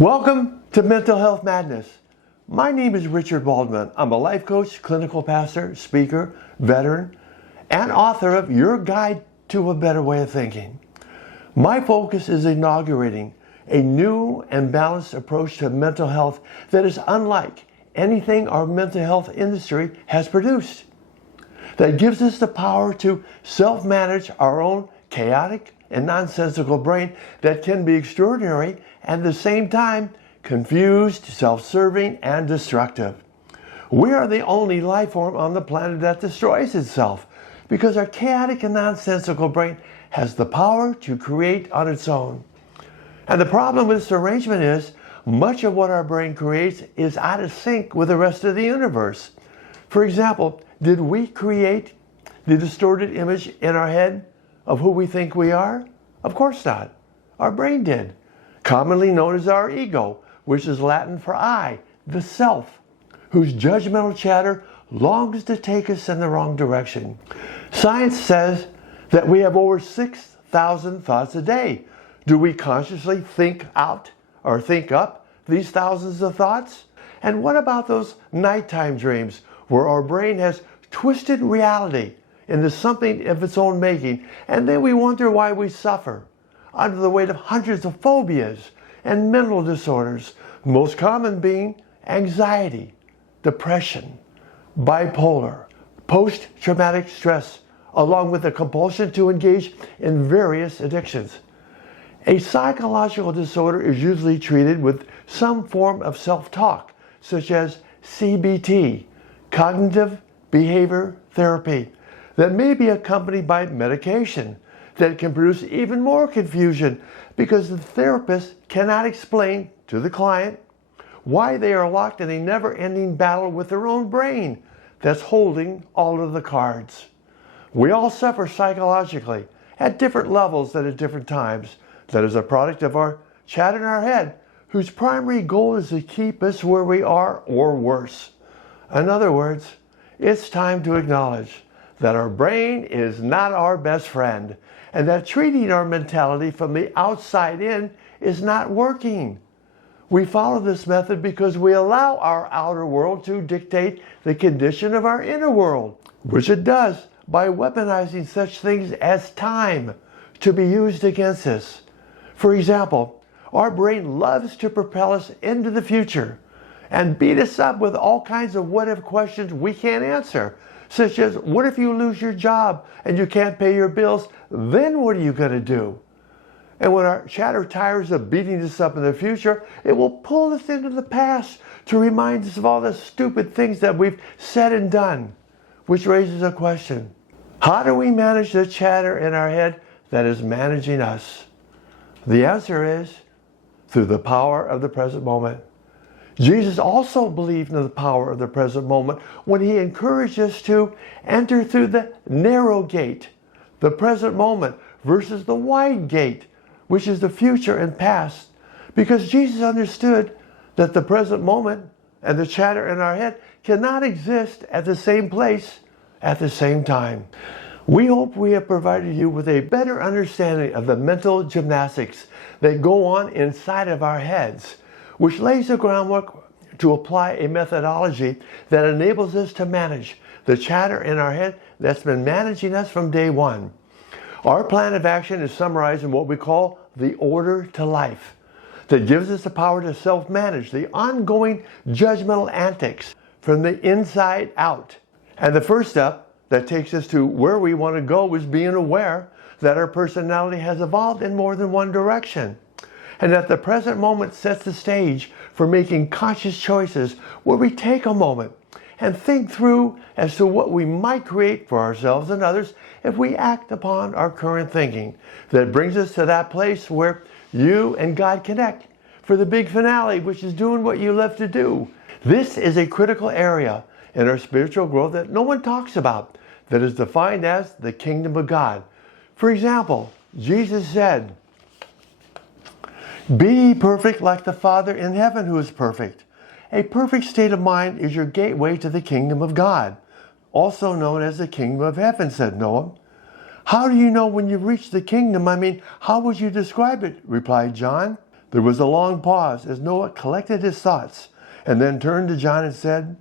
Welcome to Mental Health Madness. My name is Richard Waldman. I'm a life coach, clinical pastor, speaker, veteran, and author of Your Guide to a Better Way of Thinking. My focus is inaugurating a new and balanced approach to mental health that is unlike anything our mental health industry has produced, that gives us the power to self-manage our own chaotic and nonsensical brain that can be extraordinary and at the same time confused, self-serving, and destructive. We are the only life form on the planet that destroys itself because our chaotic and nonsensical brain has the power to create on its own. And the problem with this arrangement is much of what our brain creates is out of sync with the rest of the universe. For example, did we create the distorted image in our head of who we think we are? Of course not. Our brain did. Commonly known as our ego, which is Latin for I, the self, whose judgmental chatter longs to take us in the wrong direction. Science says that we have over 6,000 thoughts a day. Do we consciously think out or think up these thousands of thoughts? And what about those nighttime dreams where our brain has twisted reality into something of its own making, and then we wonder why we suffer under the weight of hundreds of phobias and mental disorders, most common being anxiety, depression, bipolar, post-traumatic stress, along with the compulsion to engage in various addictions. A psychological disorder is usually treated with some form of self-talk, such as CBT, cognitive behavior therapy, that may be accompanied by medication that can produce even more confusion because the therapist cannot explain to the client why they are locked in a never-ending battle with their own brain that's holding all of the cards. We all suffer psychologically at different levels and at different times. That is a product of our chatter in our head, whose primary goal is to keep us where we are or worse. In other words, it's time to acknowledge that our brain is not our best friend, and that treating our mentality from the outside in is not working. We follow this method because we allow our outer world to dictate the condition of our inner world, which it does by weaponizing such things as time to be used against us. For example, our brain loves to propel us into the future and beat us up with all kinds of what-if questions we can't answer, such as, what if you lose your job and you can't pay your bills? Then what are you going to do? And when our chatter tires of beating us up in the future, it will pull us into the past to remind us of all the stupid things that we've said and done, which raises a question. How do we manage the chatter in our head that is managing us? The answer is through the power of the present moment. Jesus also believed in the power of the present moment when he encouraged us to enter through the narrow gate, the present moment, versus the wide gate, which is the future and past. Because Jesus understood that the present moment and the chatter in our head cannot exist at the same place at the same time. We hope we have provided you with a better understanding of the mental gymnastics that go on inside of our heads, which lays the groundwork to apply a methodology that enables us to manage the chatter in our head that's been managing us from day one. Our plan of action is summarized in what we call the order to life, that gives us the power to self-manage the ongoing judgmental antics from the inside out. And the first step that takes us to where we want to go is being aware that our personality has evolved in more than one direction, and that the present moment sets the stage for making conscious choices where we take a moment and think through as to what we might create for ourselves and others if we act upon our current thinking. That brings us to that place where you and God connect for the big finale, which is doing what you love to do. This is a critical area in our spiritual growth that no one talks about, that is defined as the kingdom of God. For example, Jesus said, "Be ye perfect like the Father in heaven who is perfect." A perfect state of mind is your gateway to the kingdom of God, also known as the kingdom of heaven, said Noah. How do you know when you've reached the kingdom? How would you describe it? Replied John. There was a long pause as Noah collected his thoughts and then turned to John and said,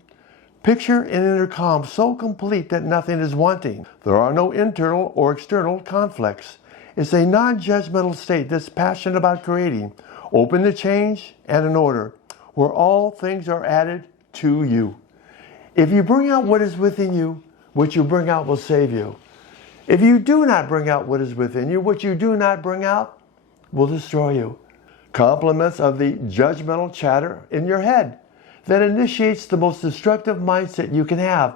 "Picture an inner calm so complete that nothing is wanting. There are no internal or external conflicts. It's a non-judgmental state that's passionate about creating, open to change and an order, where all things are added to you. If you bring out what is within you, what you bring out will save you. If you do not bring out what is within you, what you do not bring out will destroy you." Compliments of the judgmental chatter in your head that initiates the most destructive mindset you can have,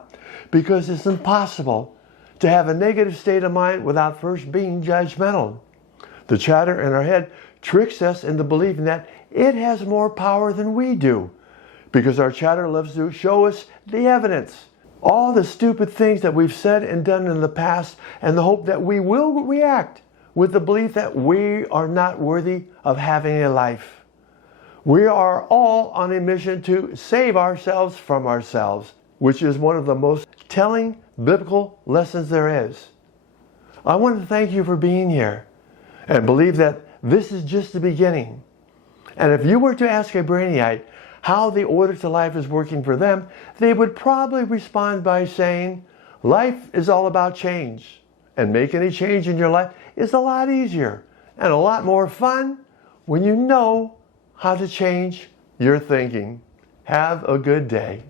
because it's impossible to have a negative state of mind without first being judgmental. The chatter in our head tricks us into believing that it has more power than we do, because our chatter loves to show us the evidence, all the stupid things that we've said and done in the past, and the hope that we will react with the belief that we are not worthy of having a life. We are all on a mission to save ourselves from ourselves, which is one of the most telling biblical lessons there is. I want to thank you for being here and believe that this is just the beginning. And if you were to ask a brainiac how the order to life is working for them, they would probably respond by saying, life is all about change. And making a change in your life is a lot easier and a lot more fun when you know how to change your thinking. Have a good day.